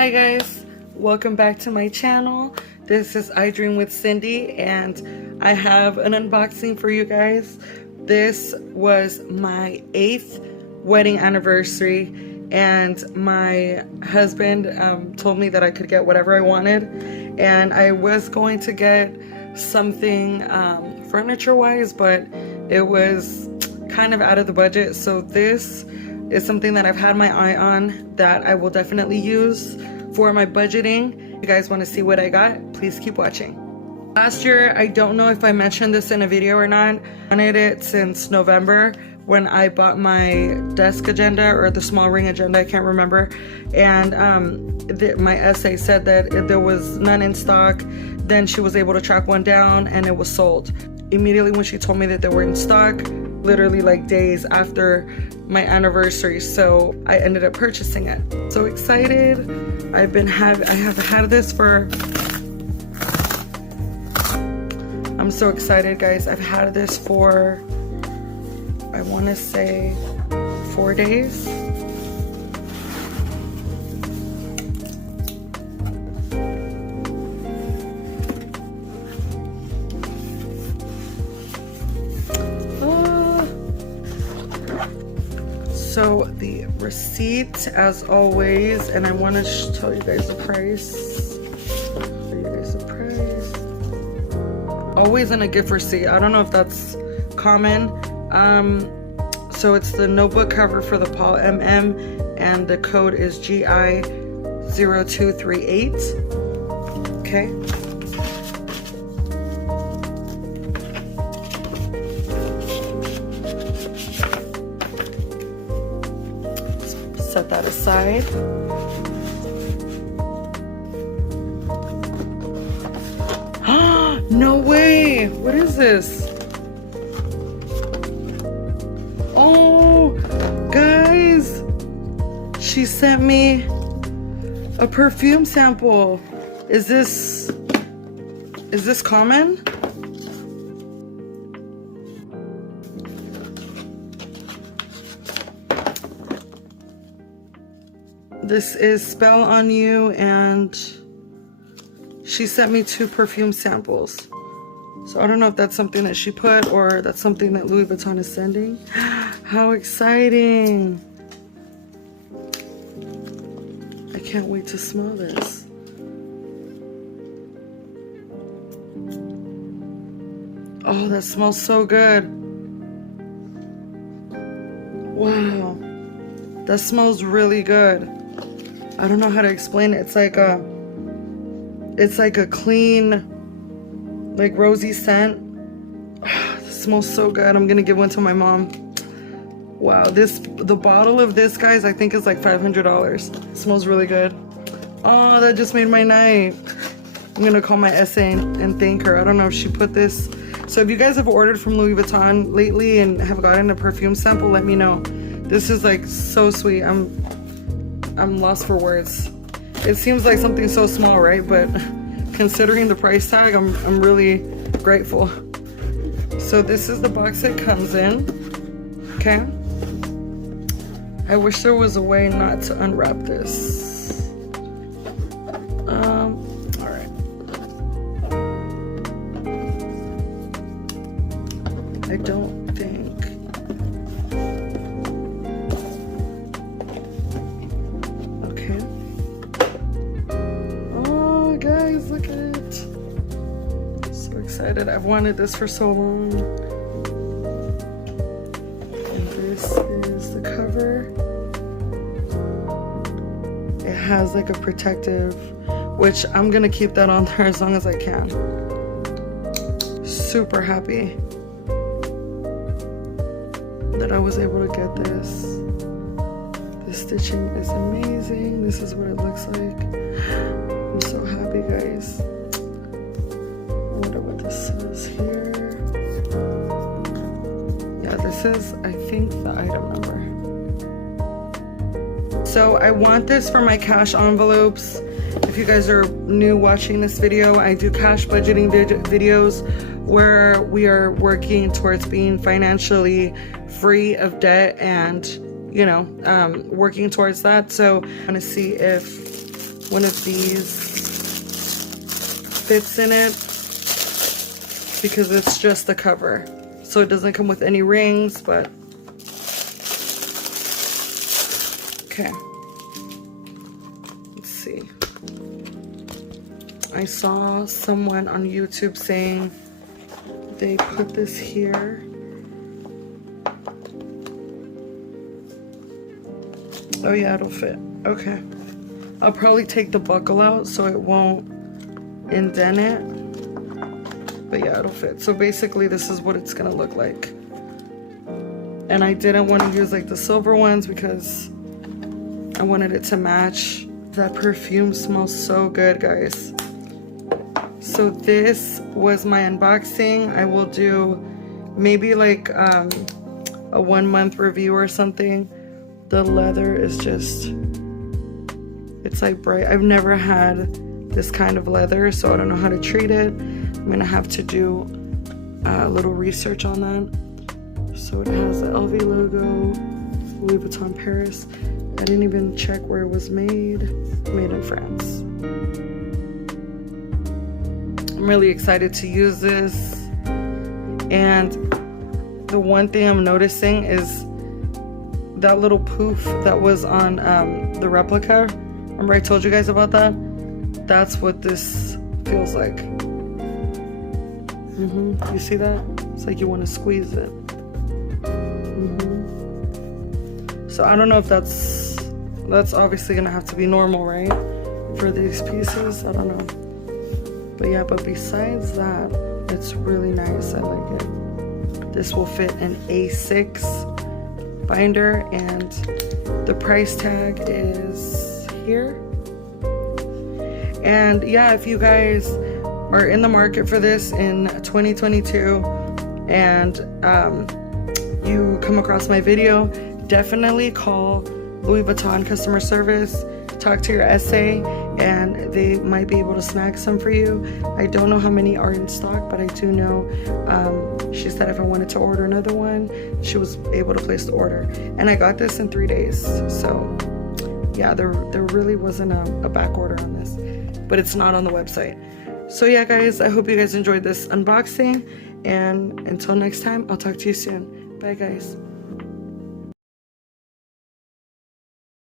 Hi guys, welcome back to my channel. This is I Dream with Cindy and I have an unboxing for you guys. This was my 8th wedding anniversary and my husband told me that I could get whatever I wanted, and I was going to get something furniture wise, but it was kind of out of the budget. So this is something that I've had my eye on that I will definitely use for my budgeting. If you guys want to see what I got, please keep watching. Last year, I don't know if I mentioned this in a video or not, I wanted it since November when I bought my desk agenda or the small ring agenda, I can't remember, and my essay said that there was none in stock. Then she was able to track one down and it was sold. Immediately when she told me that they were in stock, literally like days after my anniversary, so I ended up purchasing it. So excited. I have had this for, I'm so excited guys. I've had this for, I want to say 4 days. So the receipt as always, and I want to tell you guys the price. Always in a gift receipt. I don't know if that's common. So it's the notebook cover for the Paul MM and the code is GI0238. Okay. Set that aside. No way! What is this? Oh, guys! She sent me a perfume sample. Is this common? This is Spell on You, and she sent me 2 perfume samples. So I don't know if that's something that she put or that's something that Louis Vuitton is sending. How exciting! I can't wait to smell this. Oh, that smells so good. Wow. That smells really good. I don't know how to explain it. It's like a clean, like rosy scent. It smells so good. I'm gonna give one to my mom. Wow, the bottle of this, guys, I think is like $500. It smells really good. Oh, that just made my night. I'm gonna call my essay and thank her. I don't know if she put this. So if you guys have ordered from Louis Vuitton lately and have gotten a perfume sample, let me know. This is like so sweet. I'm lost for words. It seems like something so small, right? But considering the price tag, I'm really grateful. So this is the box it comes in. Okay. I wish there was a way not to unwrap this. All right. I don't think. Look at it. So excited. I've wanted this for so long. And this is the cover. It has like a protective, which I'm gonna keep that on there as long as I can. Super happy that I was able to get this. The stitching is amazing. This is what it looks like. I'm so happy, guys. I wonder what this says here. Yeah, this is, I think, the item number. So I want this for my cash envelopes. If you guys are new watching this video, I do cash budgeting videos where we are working towards being financially free of debt and, you know, working towards that. So I'm gonna see if one of these fits in it because it's just the cover. So it doesn't come with any rings, but okay. Let's see. I saw someone on YouTube saying they put this here. Oh yeah, it'll fit. Okay. I'll probably take the buckle out so it won't indent it. But yeah, it'll fit. So basically this is what it's gonna look like. And I didn't want to use like the silver ones because I wanted it to match. That perfume smells so good, guys. So this was my unboxing. I will do maybe like a 1 month review or something. The leather is just, it's like bright. I've never had this kind of leather, so I don't know how to treat it. I'm gonna have to do a little research on that. So it has the LV logo, Louis Vuitton Paris. I didn't even check where it was made. Made in France. I'm really excited to use this. And the one thing I'm noticing is that little poof that was on the replica. Remember I told you guys about that? That's what this feels like. You see that? It's like you want to squeeze it. So I don't know if that's obviously gonna have to be normal, right? For these pieces, I don't know. But yeah, but besides that, it's really nice. I like it. This will fit an A6 binder, and the price tag is here. And yeah, if you guys are in the market for this in 2022 and you come across my video, definitely call Louis Vuitton customer service, talk to your SA, and they might be able to snag some for you. I don't know how many are in stock, but I do know she said if I wanted to order another one, she was able to place the order. And I got this in 3 days. So yeah, there really wasn't a back order on this, but it's not on the website. So yeah, guys, I hope you guys enjoyed this unboxing, and until next time, I'll talk to you soon. Bye, guys.